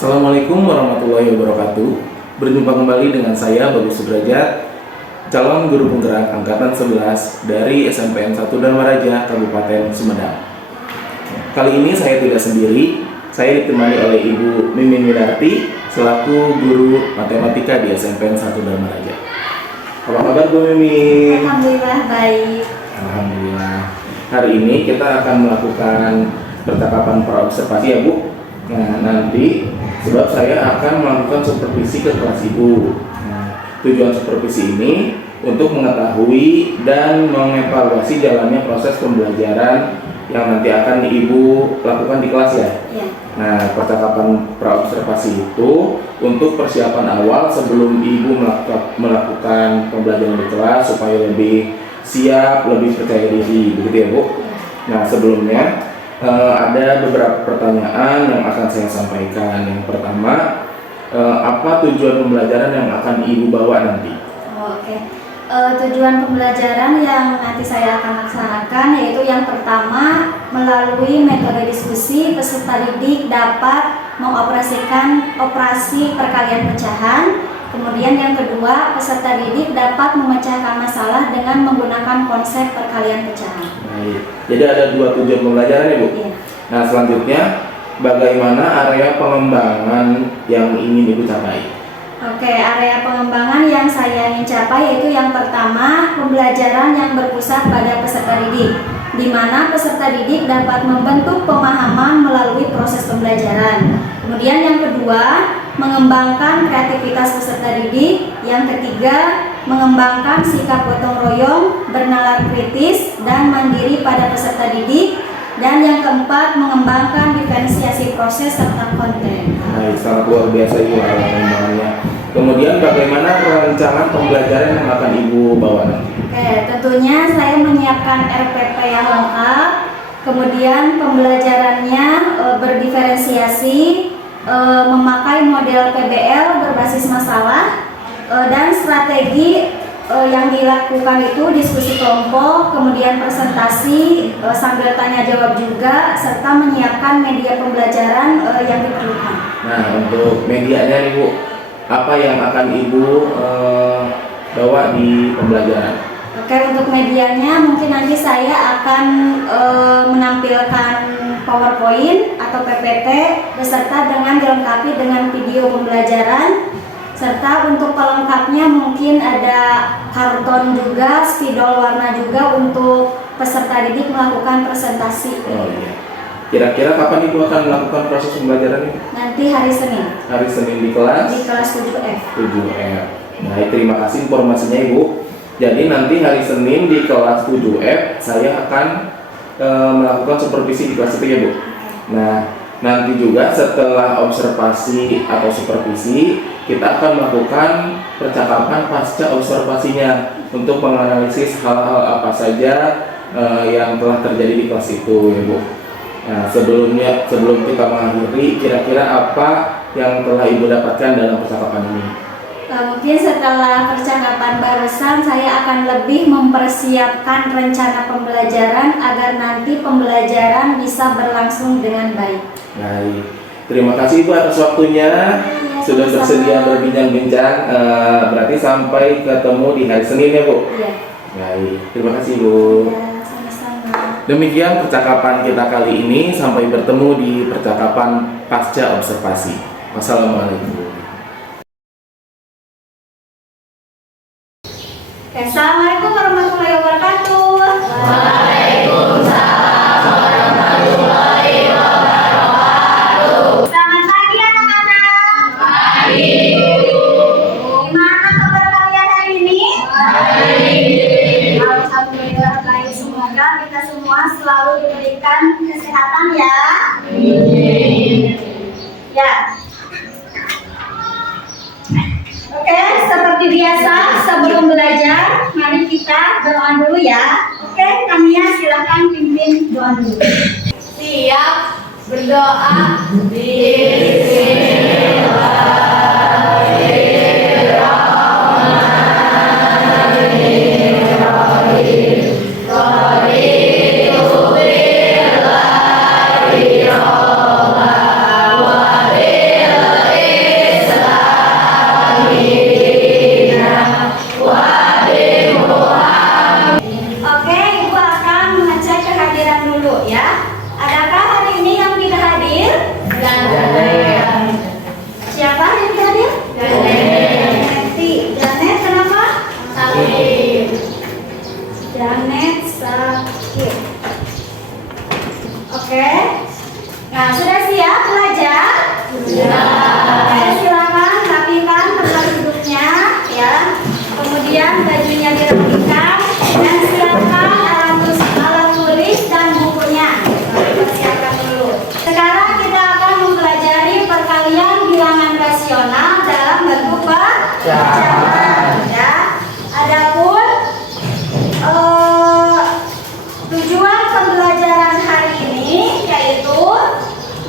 Assalamualaikum warahmatullahi wabarakatuh. Berjumpa kembali dengan saya Bagus Sudrajat, calon guru penggerak angkatan 11 dari SMPN 1 Dharmaraja, Kabupaten Sumedang. Kali ini saya tidak sendiri, saya ditemani oleh Ibu Mimin Widarti selaku guru matematika di SMPN 1 Dharmaraja. Apa kabar Bu Mimin? Alhamdulillah baik. Alhamdulillah. Hari ini kita akan melakukan percakapan praobservasi ya Bu. Nah, nanti sebab saya akan melakukan supervisi ke kelas Ibu. Nah, tujuan supervisi ini untuk mengetahui dan mengevaluasi jalannya proses pembelajaran yang nanti akan Ibu lakukan di kelas ya. Ya. Nah, percakapan praobservasi itu untuk persiapan awal sebelum Ibu melakukan pembelajaran di kelas supaya lebih siap, lebih percaya diri, begitu ya Bu. Nah, sebelumnya ada beberapa pertanyaan yang akan saya sampaikan. Yang pertama, apa tujuan pembelajaran yang akan Ibu bawa nanti? Oke. Tujuan pembelajaran yang nanti saya akan laksanakan yaitu yang pertama, melalui metode diskusi peserta didik dapat mengoperasikan operasi perkalian pecahan. Kemudian yang kedua, peserta didik dapat memecahkan masalah dengan menggunakan konsep perkalian pecahan. Baik. Jadi ada dua tujuan pembelajaran ya Bu? Iya. Nah, selanjutnya bagaimana area pengembangan yang ingin Ibu capai? Oke, area pengembangan yang saya ingin capai yaitu yang pertama, pembelajaran yang berpusat pada peserta didik, di mana peserta didik dapat membentuk pemahaman melalui proses pembelajaran. Kemudian yang kedua, mengembangkan kreativitas peserta didik. Yang ketiga, mengembangkan sikap gotong royong, bernalar kritis, dan mandiri pada peserta didik. Dan yang keempat, mengembangkan diferensiasi proses serta konten. Baik, sangat luar biasa Ibu pengembangannya. Kemudian bagaimana perencanaan pembelajaran yang akan Ibu bawa nanti? Oke, tentunya saya menyiapkan RPP yang lengkap. Kemudian pembelajarannya berdiferensiasi, memakai model PBL berbasis masalah, dan strategi yang dilakukan itu diskusi kelompok, kemudian presentasi sambil tanya jawab juga, serta menyiapkan media pembelajaran yang diperlukan. Nah, untuk medianya nih Bu, apa yang akan Ibu bawa di pembelajaran? Oke, untuk medianya mungkin nanti saya akan menampilkan PowerPoint atau PPT beserta dengan dilengkapi dengan video pembelajaran, serta untuk pelengkapnya mungkin ada karton juga, spidol warna juga untuk peserta didik melakukan presentasi. Oh iya. Kira-kira kapan Ibu akan melakukan proses pembelajaran ini? Nanti hari Senin. Hari Senin di kelas? Di kelas 7F. 7F. Baik, terima kasih informasinya Ibu. Jadi nanti hari Senin di kelas 7F saya akan melakukan supervisi di kelas itu ya Bu. Nah, nanti juga setelah observasi atau supervisi kita akan melakukan percakapan pasca observasinya untuk menganalisis hal-hal apa saja yang telah terjadi di kelas itu ya Bu. Nah, sebelum kita mengakhiri, kira-kira apa yang telah Ibu dapatkan dalam percakapan ini? Mungkin setelah percakapan barusan saya akan lebih mempersiapkan rencana pembelajaran agar nanti pembelajaran bisa berlangsung dengan baik. Baik, terima kasih Ibu atas waktunya. Ya, Sudah bersedia berbincang-bincang. Berarti sampai ketemu di hari Senin ya Bu? Iya. Baik, terima kasih Bu. Ya, sama-sama. Demikian percakapan kita kali ini. Sampai bertemu di percakapan pasca observasi. Wassalamualaikum. Assalamualaikum warahmatullahi wabarakatuh. Waalaikumsalam warahmatullahi wabarakatuh. Selamat pagi anak-anak. Pagi. Gimana kabar kalian hari ini? Baik. Alhamdulillah baik. Semoga kita semua selalu diberikan kesehatan ya. Ya. Oke, seperti biasa sebelum belajar, mari kita berdoa dulu ya. Oke, Kania silahkan pimpin doa dulu. Siap berdoa. Bismillahirrahmanirrahim. Oke. Nah, sudah siap belajar? Sudah. Oke, silakan rapikan tempat duduknya ya. Kemudian bajunya dirapikan dan siapkan alat tulis dan bukunya. Persiapkan dulu. Sekarang kita akan mempelajari perkalian bilangan rasional dalam bentuk pecahan ya. Adapun tujuan pembelajaran hari ini yaitu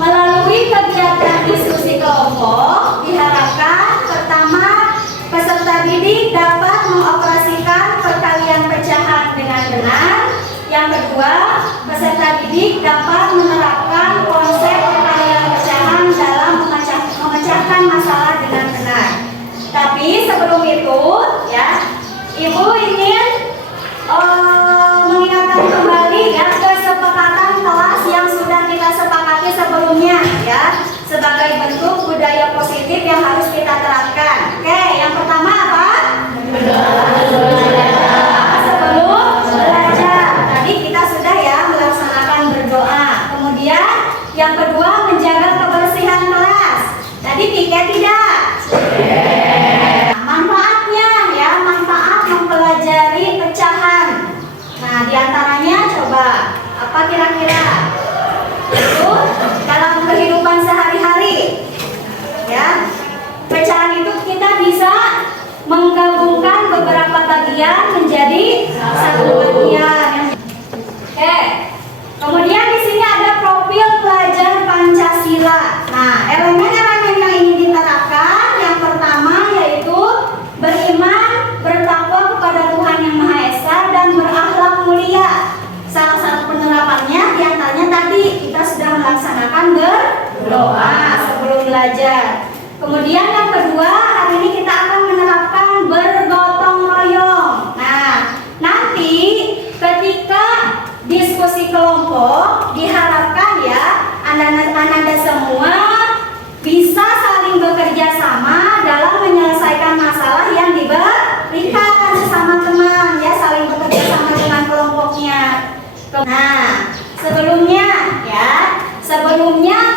melalui kegiatan diskusi kelompok diharapkan pertama peserta didik dapat mengoperasikan perkalian pecahan dengan benar. Yang kedua, peserta didik dapat menerapkan konsep perkalian pecahan dalam memecahkan masalah dengan benar. Tapi sebelum itu ya, Ibu ingin mengingatkan kembali ya kesepakatan kelas yang sudah kita sepakati sebelumnya ya, sebagai bentuk budaya positif yang harus kita terapkan. Oke, yang pertama apa? Sebelum belajar tadi kita sudah ya melaksanakan berdoa. Kemudian yang kedua menjaga kebersihan kelas. Tadi piket tidak? Manfaatnya ya, manfaat mempelajari pecahan. Nah, diantaranya coba apa kira-kira? Itu dalam kehidupan sehari-hari ya, pecahan itu kita bisa menggabungkan beberapa bagian menjadi satu bagian. Oke. Kemudian di sini ada profil pelajar Pancasila. Nah, elemen-elemen yang ingin diterapkan yang pertama yaitu beriman, bertakwa kepada Tuhan Yang Maha Esa dan berakhlak mulia. Salah satu penerapannya diantaranya tadi kita sudah melaksanakan berdoa sebelum belajar. Kemudian yang kedua, hari ini kita akan menerapkan bergotong royong. Nah, nanti ketika diskusi kelompok diharapkan ya Anda semua bisa saling bekerja sama dalam menyelesaikan masalah yang diberikan sesama teman ya, saling bekerja sama dengan kelompoknya. Nah, sebelumnya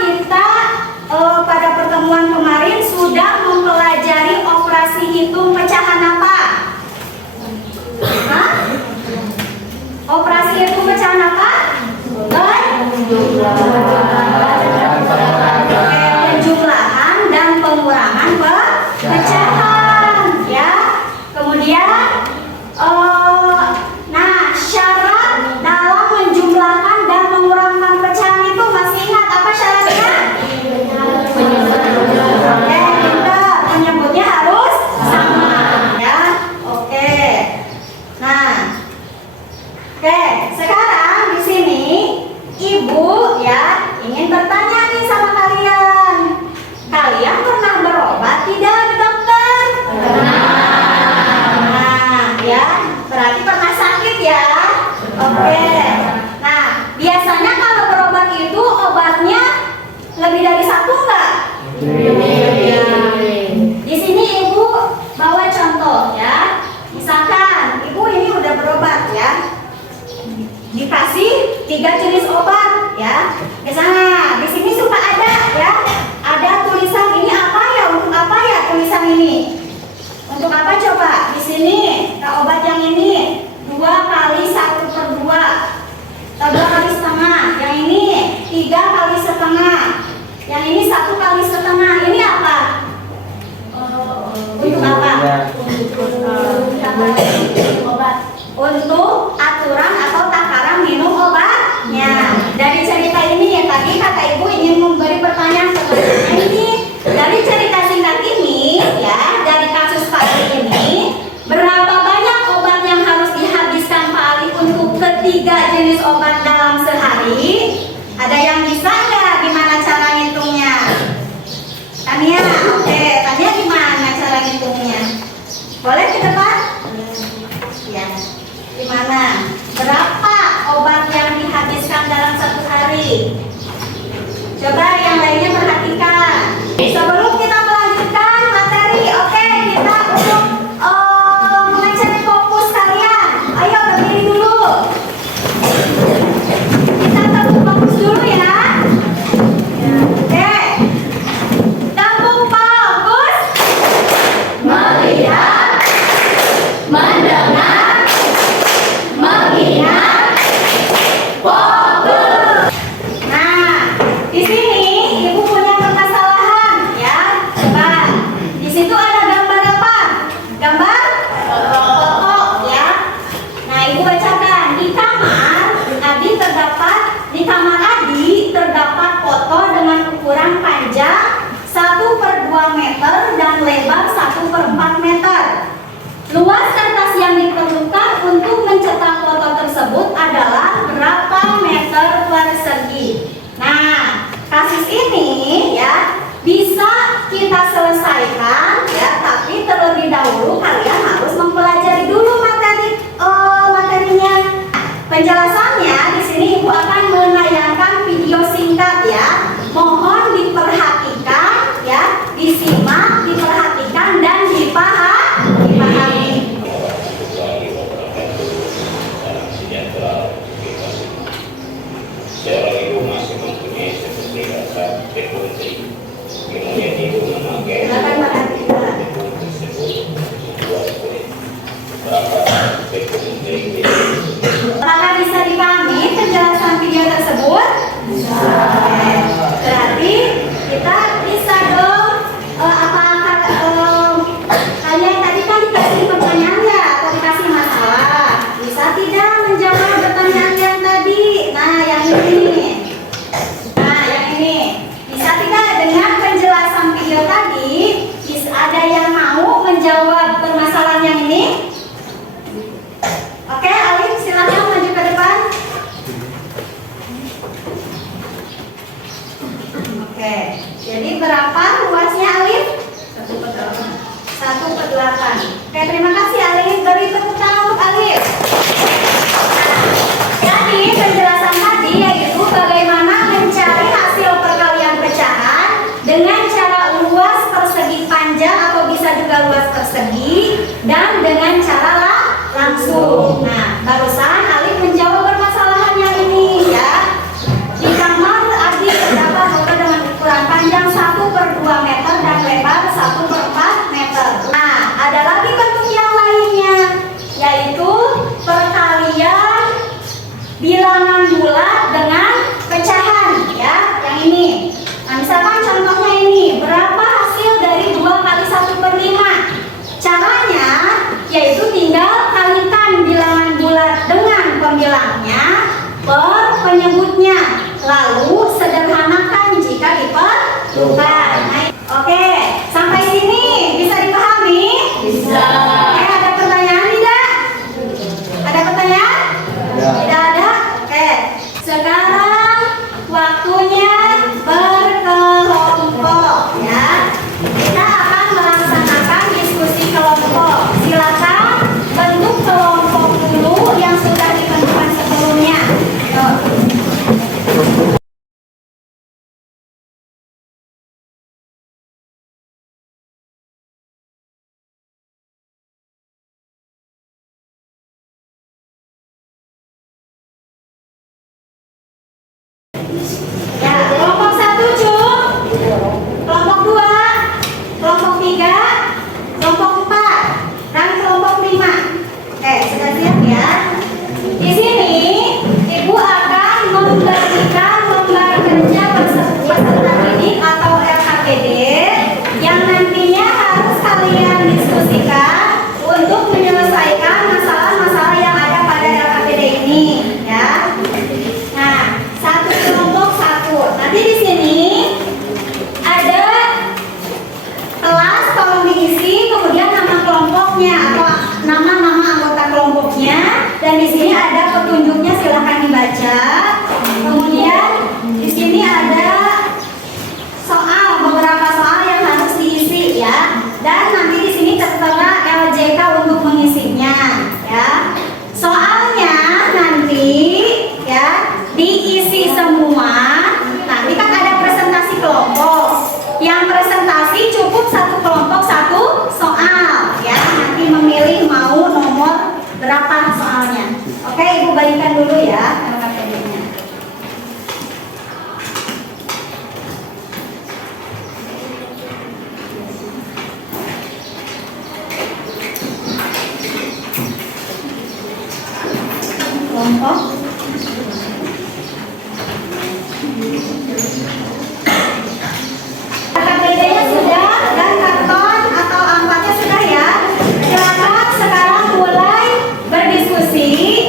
kita pada pertemuan kemarin sudah mempelajari operasi hitung pecahan apa? Hah? Operasi hitung pecahan apa? Penjumlahan dan pengurangan pecahan ya. Kemudian nah, syarat dalam menjumlahkan dan mengurangkan pecahan itu masih ingat apa syaratnya? Oke, pintar. Penyebutnya harus sama ya. Oke. Nah, oke, sekarang di sini Ibu ya ingin bertanya nih sama kalian. Kalian pernah berobat tidak ke dokter? Nah, ya, berarti pernah sakit ya. Oke. Nah, biasanya kalau berobat itu obatnya lebih dari satu enggak? Di sini Ibu bawa contoh ya. Misalkan Ibu ini udah berobat ya, dikasih 3 jenis obat ya. Misalnya di sini suka ada ya, ada tulisan ini apa ya, untuk apa ya tulisan ini? Untuk apa coba? Di sini nah, obat yang ini 2 kali 1/2 atau 2 kali setengah. Yang ini 3 kali setengah. Yang ini 1 kali setengah. Ini apa? Untuk apa? Obat. Untuk aturan atau takaran minum obatnya. Dari cerita ini ya, tadi kata Ibu ingin memberi pertanyaan sebenarnya ini dari cerita singkat ini ya, dari kasus Pak Ali ini, berapa banyak obat yang harus dihabiskan Pak Ali untuk ketiga jenis obat dalam sehari? Ada yang bisa nggak? Gimana cara ngitungnya? Tania, oke, Tania gimana cara ngitungnya? Boleh ke depan? Ya. Gimana? Berapa obat yang dihabiskan dalam 1 hari? Coba yang lainnya perhatikan. Oke, jadi berapa luasnya Alif? 1/8. Oke, terima kasih Alif. Beri tepuk tangan untuk Alif. Nah, jadi penjelasan tadi yaitu bagaimana mencari hasil perkalian pecahan dengan cara luas persegi panjang atau bisa juga luas persegi dan dengan cara langsung. Nah, barusan Alif menjawab permasalahan yang ini ya. Di kamar Adi terdapat hotel dengan ukuran panjang 1/2 meter dan lebar 1/4 meter. Nah, ada lagi bentuk yang lainnya, yaitu perkalian bilangan bulat dengan pecahan ya, yang ini. Nah, misalkan contohnya ini, berapa hasil dari 2 kali 1/5? Caranya yaitu tinggal kalikan bilangan bulat dengan pembilangnya per penyebutnya, lalu sederhanakan jika diperlukan. Nah, oke, sampai sini bisa dipahami? Bisa. Ada pertanyaan tidak? Ada pertanyaan? Tidak ada? Oke, sekarang waktunya berkelompok ya. Kita akan melaksanakan diskusi kelompok. Silakan bentuk kelompok dulu yang sudah ditentukan sebelumnya. Yuk. Ya, kelompok 1 Cuk, kelompok 2, kelompok 3, kelompok 4, dan kelompok 5. Oke, sudah siap ya? Di sini Ibu akan membagikan lembar kerja peserta didik atau LKPD yang nantinya harus kalian diskusikan untuk menyelesaikan masalah-masalah yang ada pada LKPD ini ya. Nah, satu kelompok satu. Nanti di sini ada kelas, tolong diisi, kemudian nama kelompoknya atau nama-nama anggota kelompoknya, dan di sini ada petunjuknya, silahkan dibaca. Kemudian di sini ada soal, beberapa soal yang harus diisi ya, dan nanti di sini tertera LJK untuk mengisinya ya. Soalnya nanti ya diisi semua. Nanti kan ada presentasi kelompok. Yang presentasi cukup satu kelompok satu soal ya. Nanti memilih mau nomor berapa soalnya. Oke, Ibu bagikan dulu ya LKPD-nya. Kelompok LKPD-nya sudah dan karton atau amplatnya sudah ya. Silakan sekarang mulai berdiskusi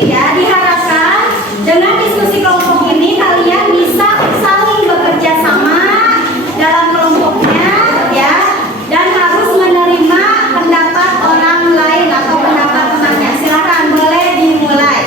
ya. Diharapkan dengan diskusi kelompok ini kalian bisa saling bekerja sama dalam kelompoknya ya, dan harus menerima pendapat orang lain atau pendapat temannya. Silakan boleh dimulai.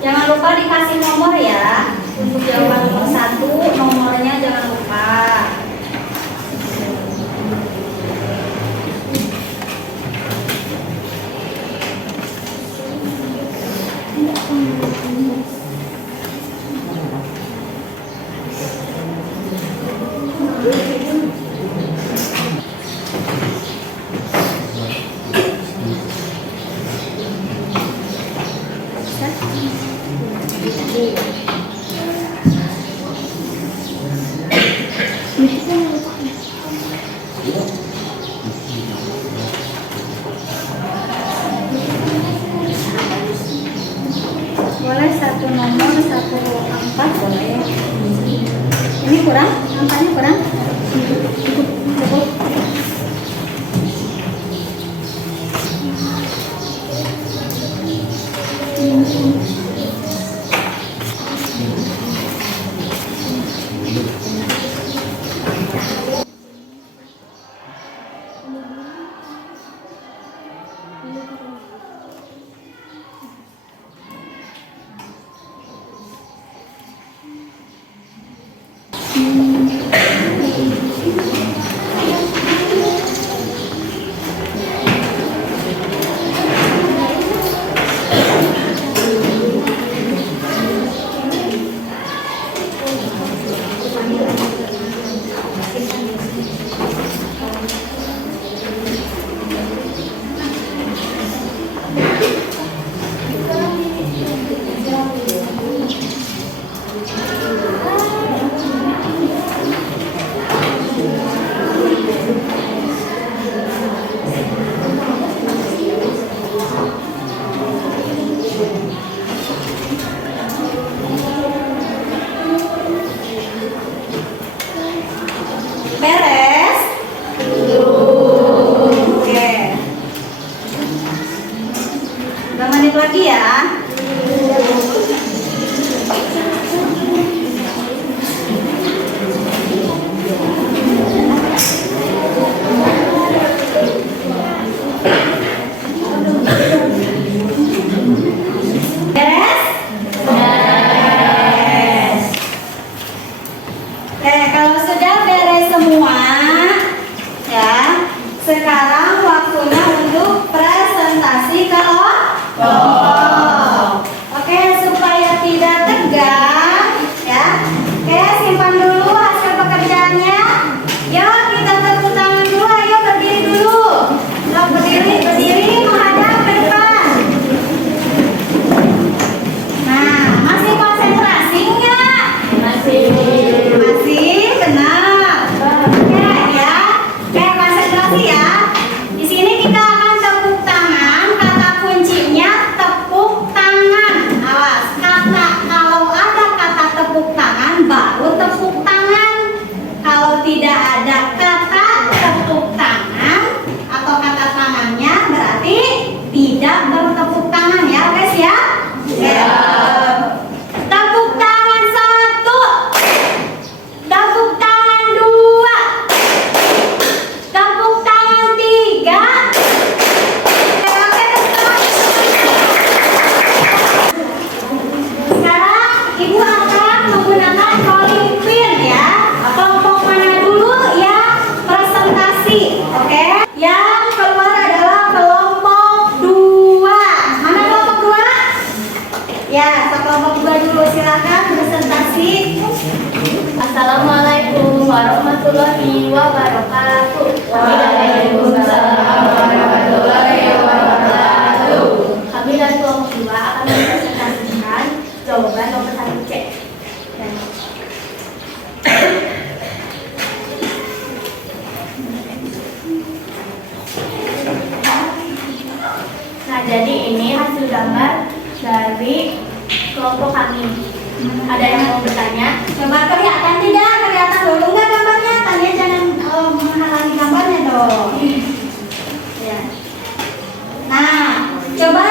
Jangan lupa dikasih nomor ya. Untuk jawaban nomor 1, nomornya jangan lupa. Boleh satu nomor, satu angka boleh. Ini kurang? Angkanya kurang? Cukup. Beres? Oke. 2 menit lagi ya. Beres? Beres. Oke, kalau sudah beres semua, ya, sekarang waktunya untuk presentasi kelompok. Oke, supaya tidak tegang, ya. Oke, simpan dulu hasil pekerjaannya. Yuk, kita tepuk tangan dulu. Ayo berdiri dulu. Yuk, berdiri menghadap ke depan. Nah, masih konsentrasi nggak? Masih, benar. Oke ya, konsentrasi ya. Di sini kita akan tepuk tangan. Kata kuncinya tepuk tangan. Awas, kalau ada kata tepuk tangan, baru tepuk tangan. Kalau tidak ada kata tepuk tangan atau kata tangannya, berarti tidak bertepuk tangan ya, guys ya. Tepuk tangan 1. Tepuk tangan 2. Tepuk tangan 3. Sekarang ibu akan menggunakan rolling pin ya. Kelompok mana dulu yang presentasi, oke? Yang keluar adalah kelompok 2. Mana kelompok 2? Ya, kelompok 2 dulu, silakan presentasi. Assalamualaikum warahmatullahi wabarakatuh. Waalaikumsalam warahmatullahi wabarakatuh. Kami dari kelompok 2 akan mempresentasikan jawaban nomor 1 C. Nah, jadi ini hasil gambar dari kelompok kami. Ada yang mau bertanya? Coba kelihatan tidak? Kelihatan dulu nggak gambarnya? Tanya jangan menghalangi gambarnya dong. Ya. Nah, coba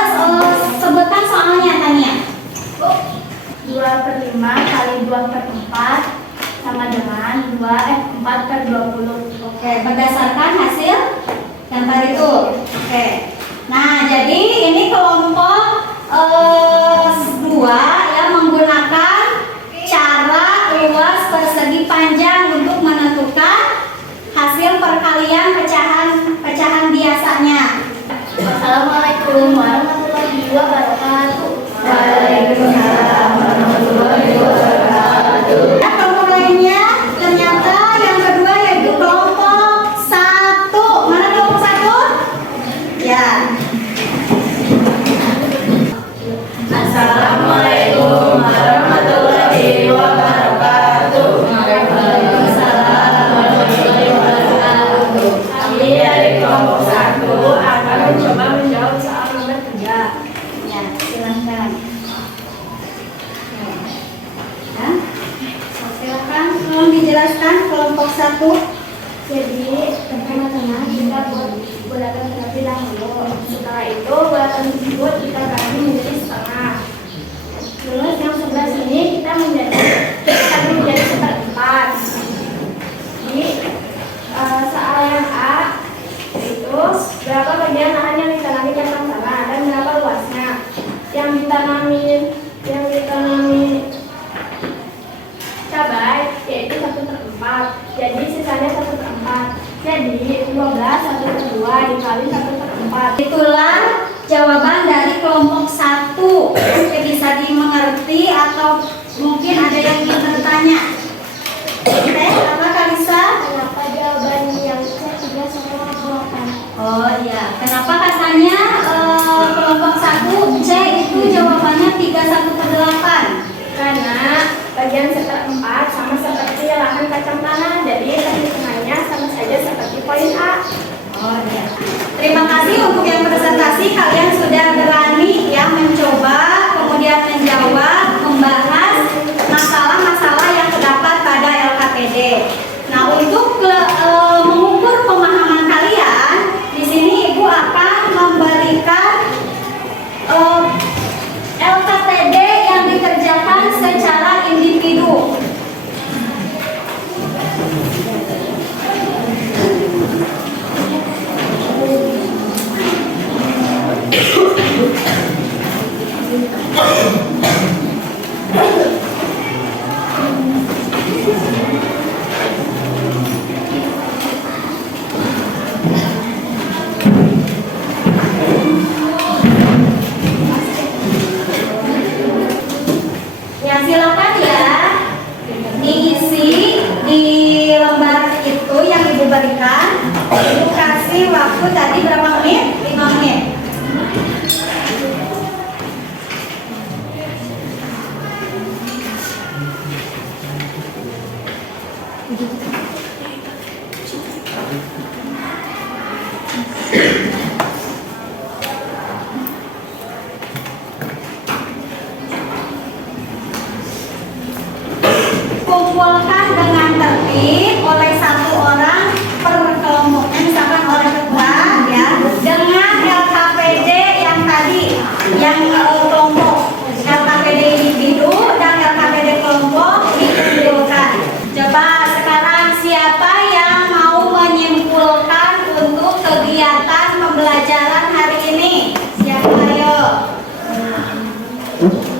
sebutkan soalnya, Tania. 2/5 kali 2/4 sama dengan 4/20. Oke, berdasarkan hasil gambar itu. Oke. Nah, jadi ini kelompok Ya, silahkan. Ya. Silakan, tolong dijelaskan kelompok 1. Jadi pertama-tama kita buat bulatan terlebih dahulu. Setelah itu bulatan tersebut kita bagi menjadi setengah. Terus yang sebelah sini kita menjadi seperempat. Di soal yang A itu berapa bagian lahan yang ditanami cangkang tanah dan berapa luasnya. Yang ditanami cabai yaitu 1/4. Jadi sisanya 1/4. Jadi 12 1/2 dikali 1/4. Itulah jawaban dari kelompok 1. Oke, bisa dimengerti atau mungkin ada yang ingin bertanya? Oke, apa Kalisa? Kenapa jawaban yang C 3/8? Oh iya, kenapa katanya kelompok 1 C itu jawabannya 3/8? Karena bagian 1/4 sama seperti lahan kacang tanah, jadi perhitungannya sama saja seperti poin A. Oh iya. Terima kasih untuk yang presentasi, kalian sudah berani ya mencoba, kemudian menjawab, membahas masalah-masalah yang terdapat pada LKPD. Nah, untuk mengukur pemahaman kalian, di sini Ibu akan memberikan LKPD yang dikerjakan secara individu. Ya, silakan ya diisi di lembar itu yang Ibu berikan. Ibu kasih waktu tadi berapa menit? 5 menit. Kumpulkan dengan tertib oleh satu orang per kelompoknya, misalkan orang ketua ya, dengan LKPD yang tadi, yang kelompok, LKPD individu dan LKPD kelompok dikumpulkan. Coba sekarang siapa yang mau menyimpulkan untuk kegiatan pembelajaran hari ini? Siapa, ayo?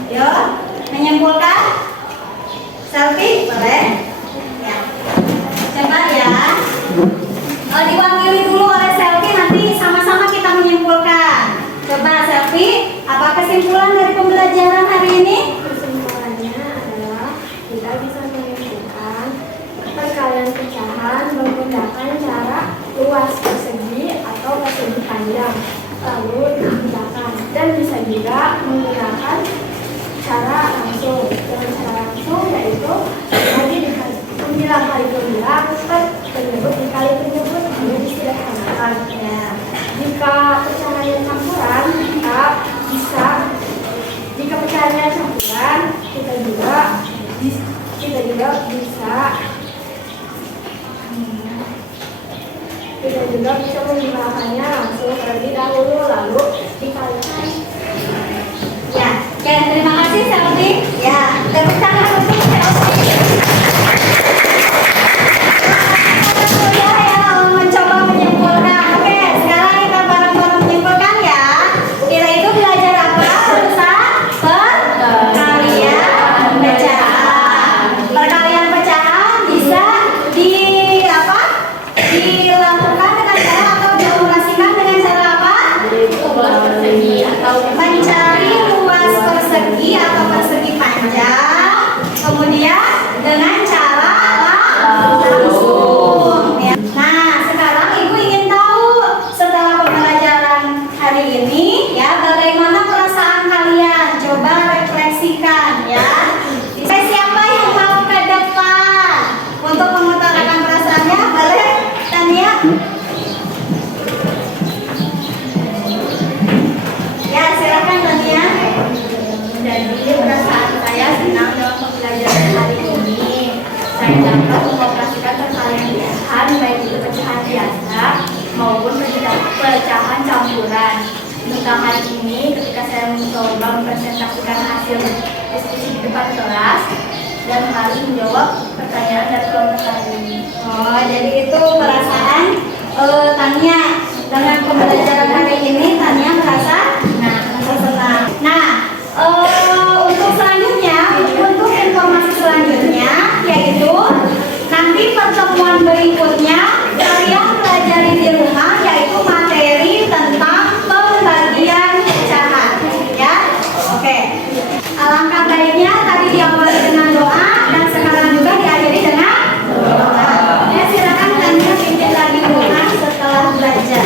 Yo, menyimpulkan? Selfie, boleh? Ya. Coba ya. Diwakili dulu oleh Selfie, nanti sama-sama kita menyimpulkan. Coba Selfie, apa kesimpulan dari pembelajaran hari ini? Kesimpulannya adalah kita bisa menentukan perkalian pecahan menggunakan cara luas persegi atau persegi panjang, lalu digunakan, dan bisa juga menggunakan cara langsung. Dengan cara langsung yaitu tadi dikali 9 kali 9 per penyebut dikali penyebut, ini disederhanakan ya. Jika pecahannya campuran, jika pecahannya campuran, kita juga bisa menggunakannya langsung terlebih dahulu lalu dikalikan. Ya, terima kasih Selfie. Ya, tepuk tangan untuk Selfie. Ya, mencoba menyimpulkan. Oke, sekarang kita bareng-bareng menyimpulkan ya. Kita itu belajar apa? Perkalian pecahan. Perkalian pecahan bisa dilakukan dengan cara atau dioperasikan dengan cara apa? Persegi atau Mencari luas persegi atau persegi panjang, kemudian dengan cara langsung ya. Nah, sekarang Ibu ingin tahu setelah pembelajaran hari ini ya, bagaimana perasaan kalian? Coba refleksikan ya. Siapa yang mau ke depan untuk mengutarakan perasaannya? Boleh, Tania? Ya, silakan. dapat mengoperasikan perkalian pecahan baik itu pecahan biasa maupun pecahan campuran. Tentang hal ini, ketika saya mencoba mempresentasikan hasil diskusi di depan kelas dan harus menjawab pertanyaan dari kelompok tadi. Oh, jadi itu perasaan Tania dengan pembelajaran hari ini. Tania merasa senang. Nah, untuk selanjutnya, untuk informasi selanjutnya yaitu nanti pertemuan berikutnya kalian pelajari di rumah yaitu materi tentang pembagian pecahan, ya. Oke. Alangkah baiknya tadi diawali dengan doa dan sekarang juga diakhiri dengan doa. Ya, silakan Tania pimpin lagi doa setelah belajar.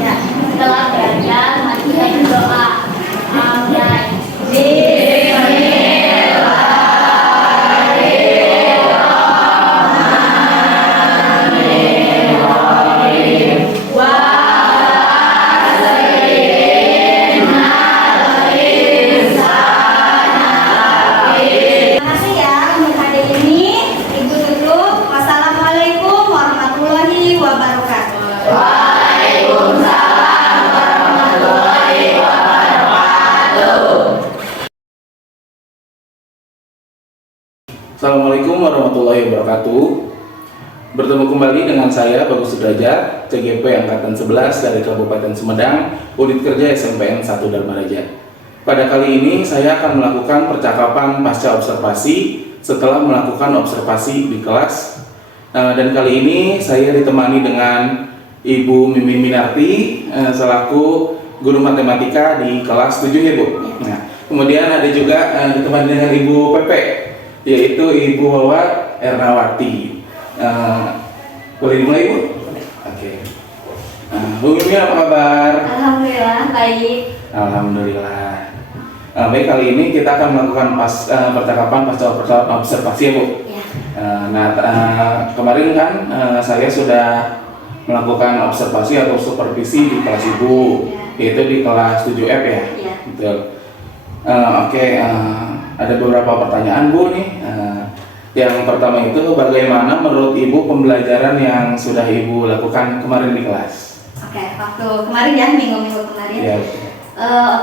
Ya, Setelah belajar, mari kita berdoa. Amin. terima kasih ya untuk hari ini. Ibu tutup. Wassalamualaikum warahmatullahi wabarakatuh. Assalamualaikum warahmatullahi wabarakatuh. Bertemu kembali dengan saya Bagus Sudrajat, CGP Angkatan 11 dari Kabupaten Sumedang, Unit Kerja SMPN 1 Dharma Raja. Pada kali ini saya akan melakukan percakapan pasca observasi setelah melakukan observasi di kelas. Dan kali ini saya ditemani dengan Ibu Mimin Minarti selaku guru matematika di kelas 7 ya Bu. Nah, kemudian ada juga ditemani dengan Ibu Pepe, yaitu Ibu Wawa Ernawati. Boleh dimulai Bu? Oke. Bu Mimin apa kabar? Alhamdulillah baik. Alhamdulillah. Baik, kali ini kita akan melakukan percakapan pasca observasi ya Bu. Ya. Kemarin kan saya sudah melakukan observasi atau supervisi di kelas Ibu, yaitu di kelas 7F ya. Ya. Betul. Oke, ada beberapa pertanyaan Bu nih. Yang pertama itu, bagaimana menurut Ibu pembelajaran yang sudah Ibu lakukan kemarin di kelas? Oke, waktu kemarin ya, minggu-minggu kemarin. Ya.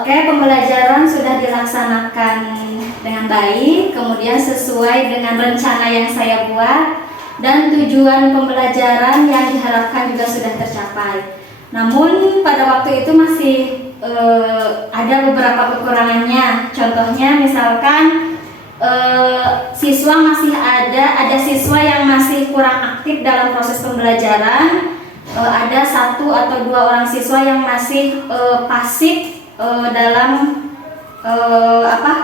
Oke, pembelajaran sudah dilaksanakan dengan baik, kemudian sesuai dengan rencana yang saya buat, dan tujuan pembelajaran yang diharapkan juga sudah tercapai. Namun pada waktu itu masih ada beberapa kekurangannya. Contohnya misalkan siswa masih ada siswa yang masih kurang aktif dalam proses pembelajaran. Ada 1 atau 2 orang siswa yang masih pasif dalam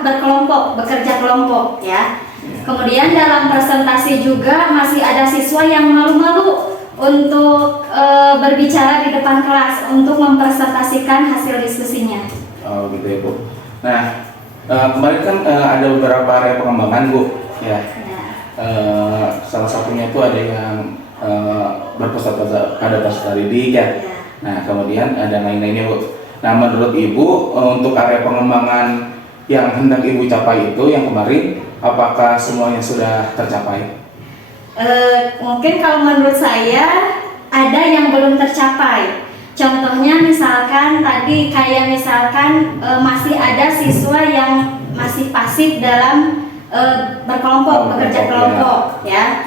berkelompok, bekerja kelompok ya. Kemudian dalam presentasi juga masih ada siswa yang malu-malu untuk berbicara di depan kelas untuk mempresentasikan hasil diskusinya. Oh gitu ya Bu. Nah, kemarin kan ada beberapa area pengembangan Bu ya. Salah satunya itu ada yang berpusat pada peserta didik ya. Nah, kemudian ada lain-lainnya Bu. Nah, menurut Ibu untuk area pengembangan yang hendak Ibu capai itu yang kemarin, apakah semuanya sudah tercapai? Mungkin kalau menurut saya ada yang belum tercapai. Contohnya misalkan tadi kayak misalkan masih ada siswa yang masih pasif dalam berkelompok, bekerja kelompok ya.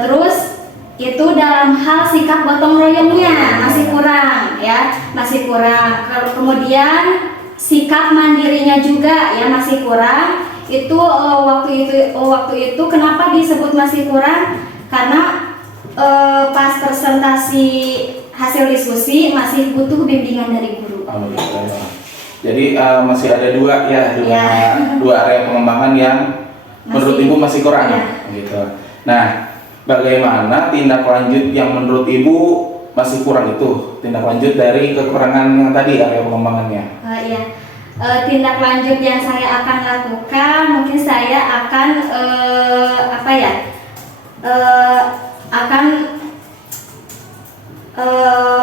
Terus itu dalam hal sikap gotong royongnya masih kurang ya, masih kurang. Kemudian sikap mandirinya juga ya masih kurang. Itu waktu itu kenapa disebut masih kurang? Karena pas presentasi hasil diskusi masih butuh bimbingan dari guru. Jadi masih ada dua area pengembangan yang menurut Ibu masih kurang gitu. Nah, bagaimana tindak lanjut yang menurut Ibu masih kurang itu? Tindak lanjut dari kekurangan yang tadi area pengembangannya. Tindak lanjut yang saya akan lakukan, mungkin saya akan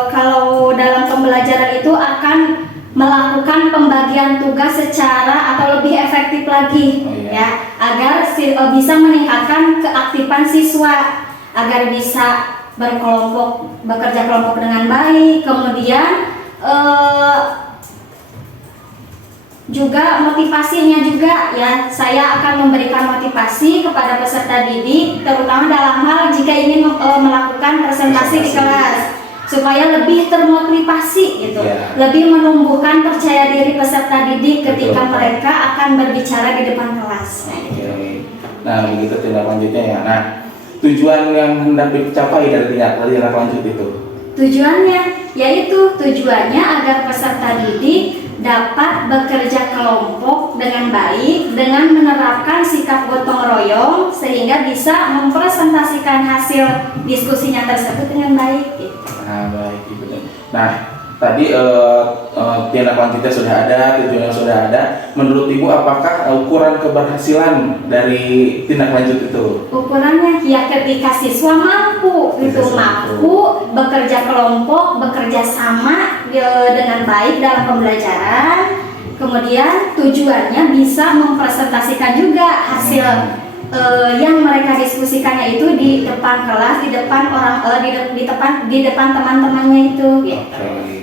kalau dalam pembelajaran itu akan melakukan pembagian tugas secara atau lebih efektif lagi, Oh, iya. ya, agar bisa meningkatkan keaktifan siswa, agar bisa bekerja kelompok dengan baik. Kemudian juga motivasinya juga, ya, saya akan memberikan motivasi kepada peserta didik, terutama dalam hal jika ingin melakukan presentasi di kelas, supaya lebih termotivasi gitu, Ya. lebih menumbuhkan percaya diri peserta didik ketika Betul. mereka akan berbicara di depan kelas. Oke. Nah, begitu tindak lanjutnya ya. Nah, tujuan yang hendak dicapai dari tindak lanjut itu. Tujuannya agar peserta didik dapat bekerja kelompok dengan baik dengan menerapkan sikap gotong royong sehingga bisa mempresentasikan hasil diskusinya tersebut dengan baik gitu. Nah, baik, Ibu. Nah, tadi tindak lanjutnya sudah ada, tujuannya sudah ada. Menurut Ibu, apakah ukuran keberhasilan dari tindak lanjut itu? Ukurannya ya ketika siswa mampu bekerja kelompok, bekerja sama dengan baik dalam pembelajaran. Kemudian tujuannya bisa mempresentasikan juga hasil yang mereka diskusikannya itu di depan kelas, di depan di depan teman-temannya itu. Gitu. Oke.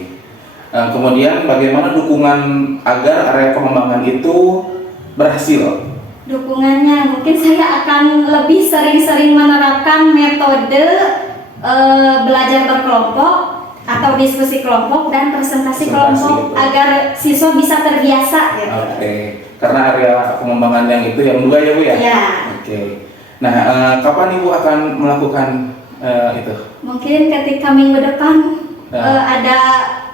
Kemudian bagaimana dukungan agar area pengembangan itu berhasil? Dukungannya mungkin saya akan lebih sering-sering menerapkan metode belajar berkelompok atau diskusi kelompok dan presentasi kelompok itu. agar siswa bisa terbiasa gitu. Oke. Karena area pengembangan yang itu yang dua ya Bu ya? Ya. Oke. Nah, kapan Ibu akan melakukan itu? Mungkin ketika minggu depan ada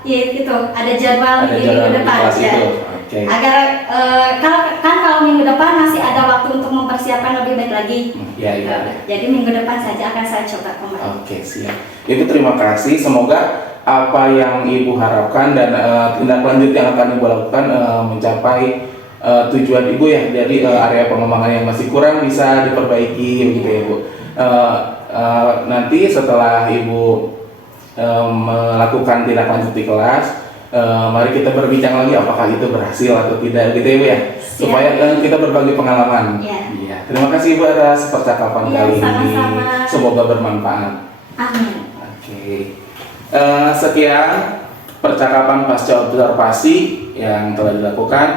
ada jadwal Ada di jadwal minggu di depan kelas ya. itu. Oke. Agar kalau minggu depan masih ada waktu untuk mempersiapkan lebih baik lagi. Iya, iya. Jadi minggu depan saja akan saya coba kembali. Oke, siap. Ibu terima kasih. Semoga apa yang Ibu harapkan dan tindak lanjut yang akan Ibu lakukan mencapai tujuan Ibu ya. Jadi area pengembangan yang masih kurang bisa diperbaiki begitu ya Bu. Nanti setelah Ibu melakukan tindak lanjut di kelas, mari kita berbincang lagi apakah itu berhasil atau tidak gitu ya Bu ya. Supaya kita berbagi pengalaman. Iya. Terima kasih Ibu atas percakapan Iya, kali ini. sama-sama. Semoga bermanfaat. Amin. Oke. Sekian percakapan pasca observasi yang telah dilakukan.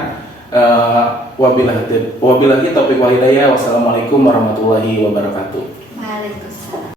Wabillahi taufiq wal hidayah. Wassalamualaikum warahmatullahi wabarakatuh. Waalaikumsalam.